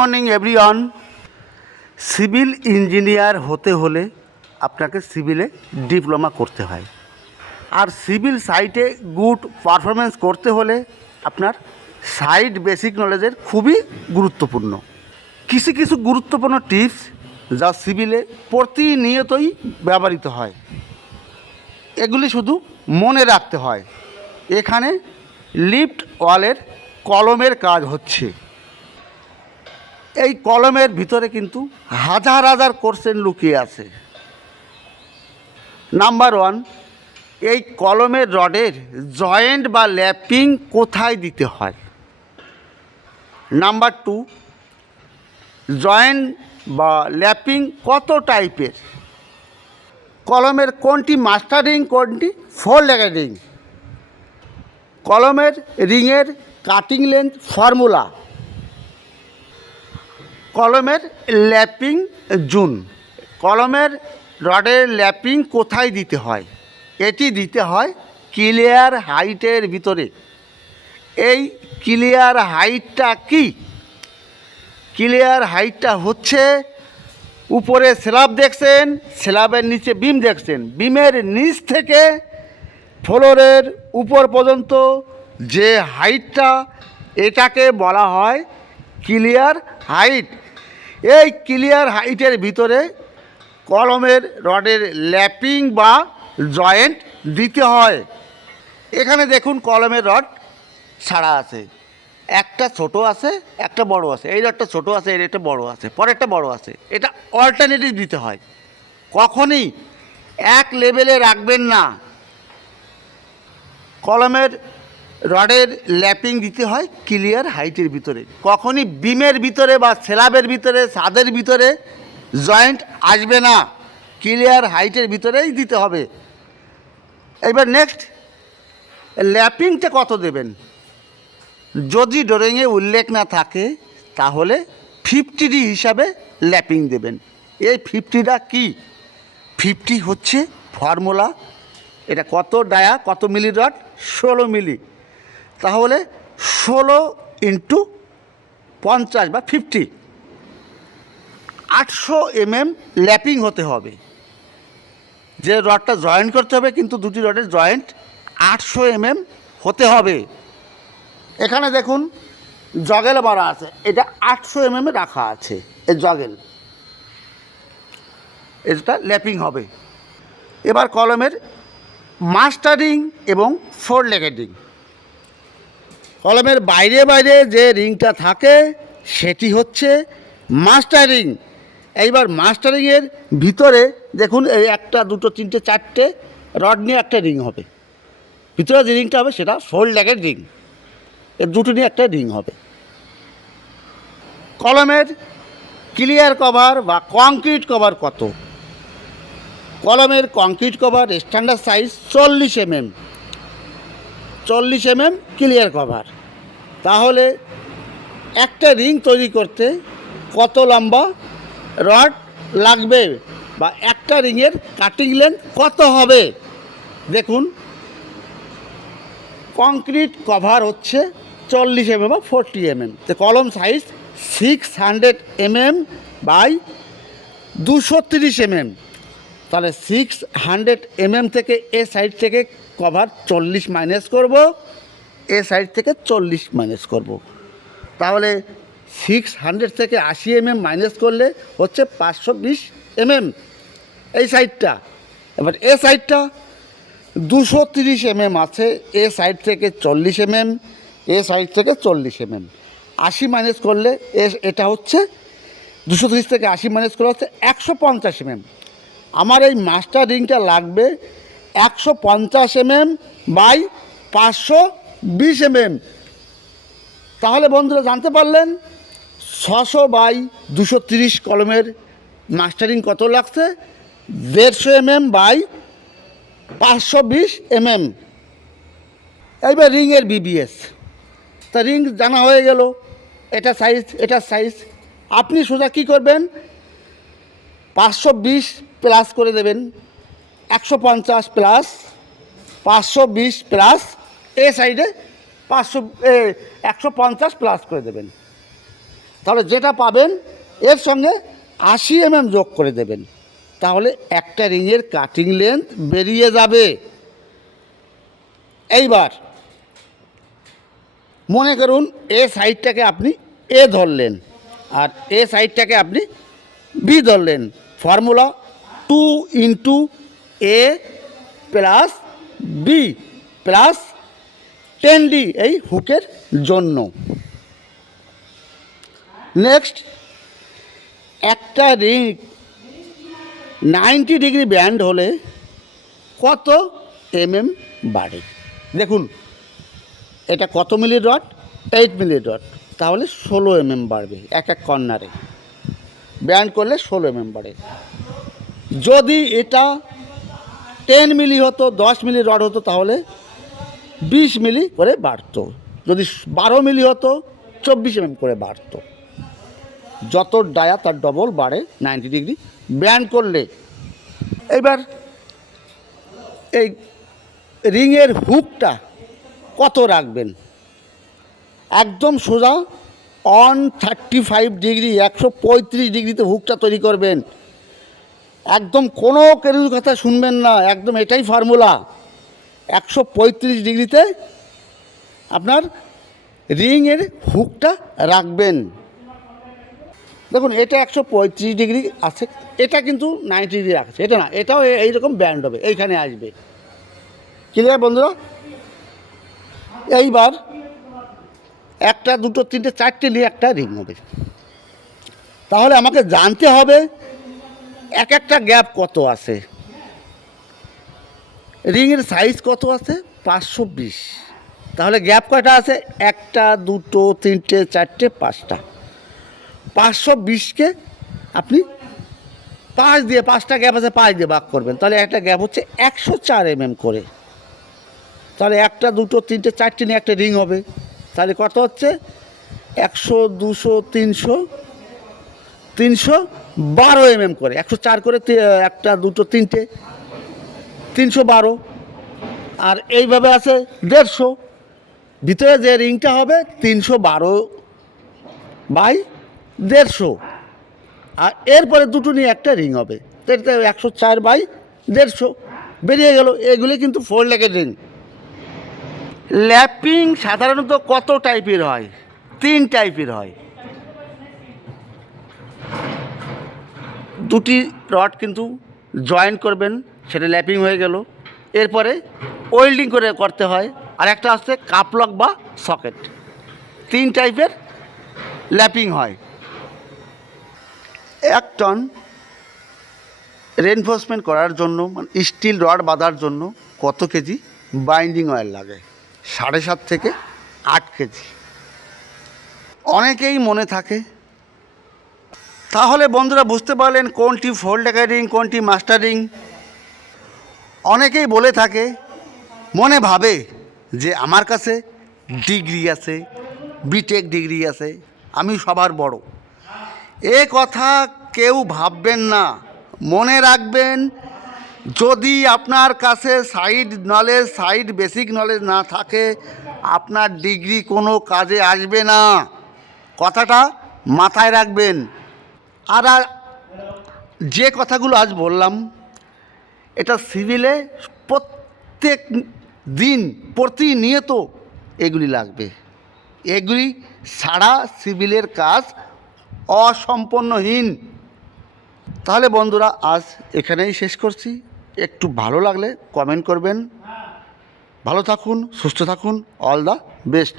Morning everyone. Civil engineer হতে হলে আপনাকে সিভিলে ডিপ্লোমা করতে হয়, আর সিভিল সাইটে গুড পারফরমেন্স করতে হলে আপনার সাইট বেসিক নলেজের খুবই গুরুত্বপূর্ণ। কিছু কিছু গুরুত্বপূর্ণ টিপস যা সিভিলে প্রতিনিয়তই ব্যবহৃত হয়, এগুলি শুধু মনে রাখতে হয়। এখানে লিফট ওয়ালের কলমের কাজ হচ্ছে। এই কলমের ভিতরে কিন্তু হাজার হাজার কোশ্চেন লুকিয়ে আছে। নাম্বার 1, এই কলমের রডের জয়েন্ট বা ল্যাপিং কোথায় দিতে হয়। নাম্বার 2, জয়েন্ট বা ল্যাপিং কত টাইপের। কলমের কোনটি মাস্টার রিং, কোনটি ফোর লেগেড রিং। কলমের রিংয়ের কাটিং লেন্থ ফর্মুলা। কলমের ল্যাপিং জোন। কলমের রডের ল্যাপিং কোথায় দিতে হয়। এটি দিতে হয় ক্লিয়ার হাইটের ভিতরে। এই ক্লিয়ার হাইটটা কি? ক্লিয়ার হাইটটা হচ্ছে, উপরে স্ল্যাব দেখছেন, স্ল্যাবের নিচে বিম দেখছেন, বিমের নিচ থেকে ফ্লোরের উপর পর্যন্ত যে হাইটটা, এটাকে বলা হয় ক্লিয়ার হাইট। এই ক্লিয়ার হাইটের ভিতরে কলমের রডের ল্যাপিং বা জয়েন্ট দিতে হয়। এখানে দেখুন কলমের রড ছাড়া আছে, একটা ছোট আছে, একটা বড় আছে। এই রডটা ছোট আছে, এর একটা বড় আছে, পরেরটা বড় আছে। এটা অল্টারনেটিভ দিতে হয়, কখনই এক লেভেলে রাখবেন না। কলমের রডের ল্যাপিং দিতে হয় ক্লিয়ার হাইটের ভিতরে, কখনই বিমের ভিতরে বা স্ল্যাবের ভিতরে, ছাদের ভিতরে জয়েন্ট আসবে না। ক্লিয়ার হাইটের ভিতরেই দিতে হবে। এবার নেক্সট, ল্যাপিংটা কত দেবেন। যদি ড্রয়িংয়ে উল্লেখ না থাকে তাহলে 50D হিসাবে ল্যাপিং দেবেন। এই 50টা কি? 50 হচ্ছে ফর্মুলা। এটা কত ডায়া, কত মিলি রড? 16 মিলি। তাহলে 16 ইন্টু 50 বা 50, 800 mm ল্যাপিং হতে হবে। যে রডটা জয়েন্ট করতে হবে, কিন্তু দুটি রডের জয়েন্ট 800 mm হতে হবে। এখানে দেখুন জগেল মারা আছে, এটা 800 mm রাখা আছে। এই জগেল, এটা ল্যাপিং হবে। এবার কলমের মাস্টার রিং এবং ফোর লেগেড রিং। কলমের বাইরে বাইরে যে রিংটা থাকে সেটি হচ্ছে মাস্টার রিং। এইবার মাস্টার রিংয়ের ভিতরে দেখুন, এই একটা, দুটো, তিনটে, চারটে রড নিয়ে একটা রিং হবে। ভিতরে যে রিংটা হবে সেটা ফোর লেগেড রিং। এর দুটো নিয়ে একটা রিং হবে। কলমের ক্লিয়ার কভার বা কংক্রিট কভার কত। কলমের concrete cover standard size 40 mm। 40 mm clear cover. তাহলে একটা রিং তৈরি করতে কত লম্বা রড লাগবে, বা একটা রিংয়ের কাটিং লেন্থ কত হবে। দেখুন, কংক্রিট কভার হচ্ছে 40 mm বা 40 mm। তো কলম সাইজ 600 mm বাই 230 mm। তাহলে 600 mm থেকে এ সাইড থেকে কভার 40 মাইনাস করব, এ সাইড থেকে 40 মাইনাস করব। তাহলে 600 থেকে 80 mm মাইনাস করলে হচ্ছে 520 mm এই সাইডটা। এবার এ সাইডটা 230 mm আছে, এ সাইড থেকে 40 mm, এ সাইড থেকে 40 mm। 80 মাইনাস করলে এটা হচ্ছে 230 থেকে 80 মাইনাস করলে হচ্ছে 150 mm। আমার এই মাস্টার রিংটা লাগবে 150 mm বাই 520 mm। তাহলে বন্ধুরা জানতে পারলেন 600 বাই 230 কলমের মাস্টার রিং কত লাগছে, 150 mm বাই 520 mm। এইবার রিংয়ের বিবিএস। তা রিং জানা হয়ে গেল, এটা সাইজ, এটা সাইজ। আপনি সোজা কী করবেন, 520 প্লাস করে দেবেন, 150 প্লাস 520 প্লাস এ সাইডে 150 প্লাস করে দেবেন। তাহলে যেটা পাবেন এর সঙ্গে 80 যোগ করে দেবেন, তাহলে একটা রিংয়ের কাটিং লেন্থ বেরিয়ে যাবে। এইবার মনে করুন এ সাইডটাকে আপনি এ ধরলেন আর এ সাইডটাকে আপনি বি ধরলেন। Formula 2 × a plus B plus 10d এই হুকের জন্য। নেক্সট, একটা রিং 90 ডিগ্রি ব্যান্ড হলে কত বাড়ে? দেখুন এটা কত মিলি রড? 8 মিলি রড, তাহলে 16 বাড়বে এক এক কর্নারে। ব্যান্ড করলে 16 বাড়ে। যদি এটা 10 মিলি হতো, 10 মিলি রড হতো, তাহলে 20 মিলি করে বাড়তো। যদি 12 মিলি হতো 24 করে বাড়তো। যত ডায়া তার ডবল বাড়ে 90 ডিগ্রি ব্যান্ড করলে। এবার এই রিংয়ের হুকটা কত রাখবেন? একদম সোজা 135 ডিগ্রি, 135 ডিগ্রিতে হুকটা তৈরি করবেন। একদম কোনো কেরুর কথা শুনবেন না, একদম এটাই ফর্মুলা। 135 ডিগ্রিতে আপনার রিংয়ের হুকটা রাখবেন। দেখুন এটা 135 ডিগ্রি আছে, এটা কিন্তু 90 ডিগ্রি রাখছে, এটা না, এটাও এইরকম ব্যান্ড হবে, এইখানে আসবে। ক্লিয়ার বন্ধুরা? এইবার একটা, দুটো, তিনটে, চারটে নিয়ে একটা রিং হবে। তাহলে আমাকে জানতে হবে এক একটা গ্যাপ কত আছে, রিংয়ের সাইজ কত আছে? 520। তাহলে গ্যাপ কয়টা আছে? একটা, দুটো, তিনটে, চারটে, পাঁচটা। 520কে আপনি 5 দিয়ে, 5টা গ্যাপ আছে, 5 দিয়ে ভাগ করবেন, তাহলে একটা গ্যাপ হচ্ছে 104 করে। তাহলে একটা, দুটো, তিনটে, চারটে নিয়ে একটা রিং হবে। তাহলে কত হচ্ছে? 100, 200, 300, 312 করে। 104 করে একটা, দুটো, তিনটে, 312। আর এইভাবে আছে 150। ভিতরে যে রিংটা হবে 312/150। আর এরপরে দুটো নিয়ে একটা রিং হবে, এটা 104/150 বেরিয়ে গেল। এগুলি কিন্তু 4 লেগের রিং। ল্যাপিং সাধারণত কত টাইপের হয়? 3 টাইপের হয়। দুটি রড কিন্তু জয়েন করবেন, সেটা ল্যাপিং হয়ে গেল। এরপরে ওয়েল্ডিং করে করতে হয়। আর একটা হচ্ছে কাপলক বা সকেট। 3 টাইপের ল্যাপিং হয়। 1 টন রেনফোর্সমেন্ট করার জন্য, মানে স্টিল রড বাঁধার জন্য কত কেজি বাইন্ডিং অয়েল লাগে? 7.5 থেকে 8 কেজি। অনেকেই মনে থাকে। তাহলে বন্ধুরা বুঝতে পারলেন কোনটি 4 লেগের রিং, কোনটি মাস্টার রিং। অনেকেই বলে থাকে, মনে ভাবে যে আমার কাছে ডিগ্রি আছে, বিটেক ডিগ্রি আছে, আমি সবার বড়। এ কথা কেউ ভাববেন না। মনে রাখবেন, যদি আপনার কাছে side knowledge, side basic knowledge না থাকে, আপনার ডিগ্রি কোনো কাজে আসবে না। কথাটা মাথায় রাখবেন। আর যে কথাগুলো আজ বললাম, এটা সিভিলে প্রত্যেক দিন প্রতিনিয়ত এগুলি লাগবে। এগুলি ছাড়া সিভিলের কাজ অসম্পূর্ণহীন। তাহলে বন্ধুরা আজ এখানেই শেষ করছি। একটু ভালো লাগলে কমেন্ট করবেন। ভালো থাকুন, সুস্থ থাকুন। All the best.